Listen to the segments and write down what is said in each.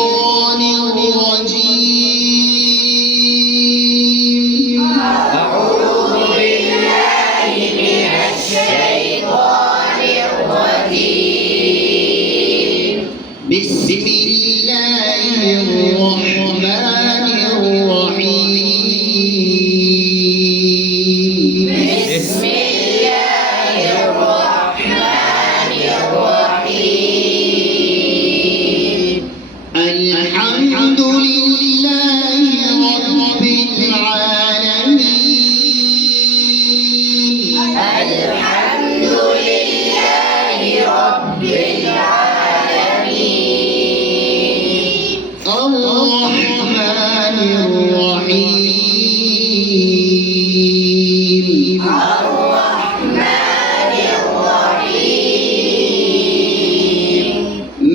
الشيطان الرجيم. أعوذ بالله من الشيطان الرجيم. بسم الله الرحمن الرحيم. بسم الله الرحمن الرحيم. الحمد لله رب العالمين. الحمد لله رب العالمين. الرحمن الرحيم. الرحمن الرحيم.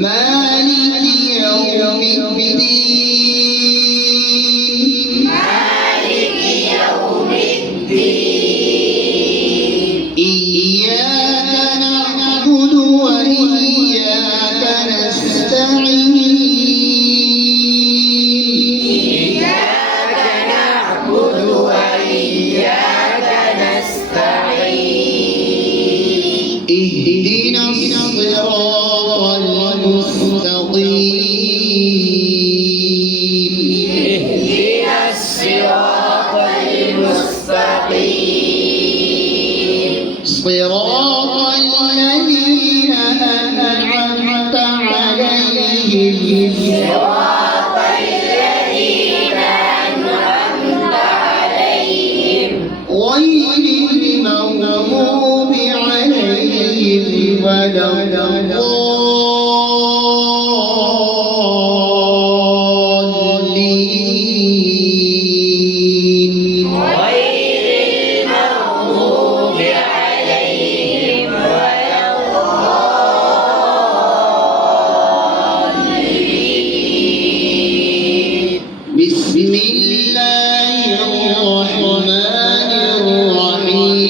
مالك يوم الدين. مالك يوم الدين. إياك نعبد وإياك نستعين. إياك نعبد وإياك نستعين. اهدنا الصراط المستقيم. اهدنا الصراط المستقيم. صراط الذين أنعمت عليهم صراط الذين أنعمت عليهم غير المغضوب عليهم ولا الضالين. غير المغضوب عليهم ولا الضالين. بسم الله الرحمن الرحيم.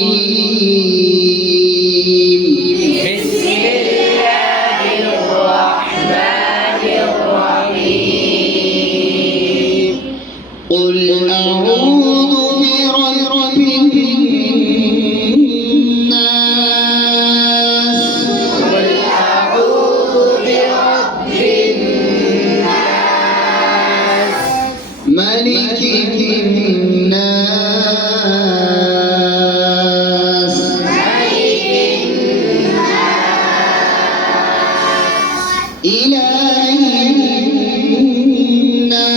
بسم الله الرحمن الرحيم. قل أعوذ برب الناس. قل أعوذ برب الناس. ملك الناس. ملك الناس. إله الناس.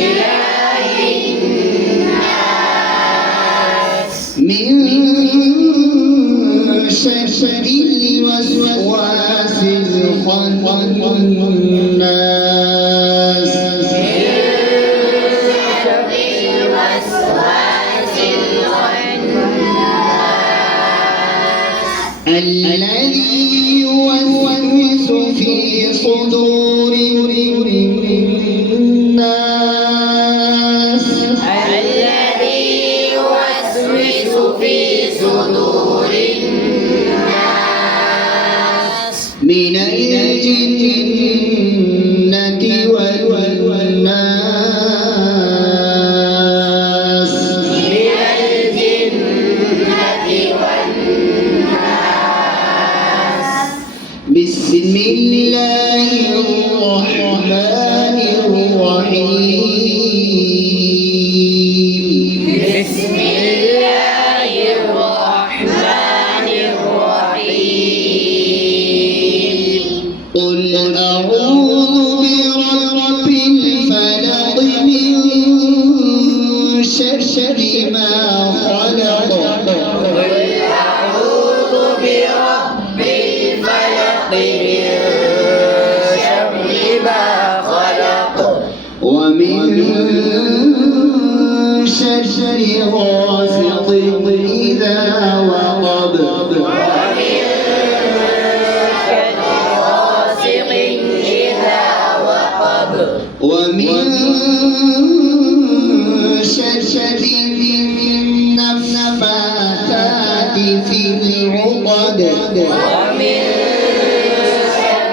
إله الناس. من شر الوسواس الخناس. شر الوسواس الخناس. الذي يوسوس في صدور الناس الذي يوسوس في صدور الناس من الجنة والناس. من الجنة والناس. بسم الله الرحمن الرحيم. بسم الله الرحمن الرحيم. قل أعوذ برب الفلق من شر ما خلق. قل أعوذ برب الفلق من شر ما خلق. ومن شر غاسق إذا وقب. ومن شر غاسق إذا وقب. ومن شر النفاثات في العقد. ومن شر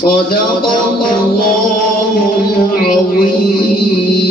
صدق الله العظيم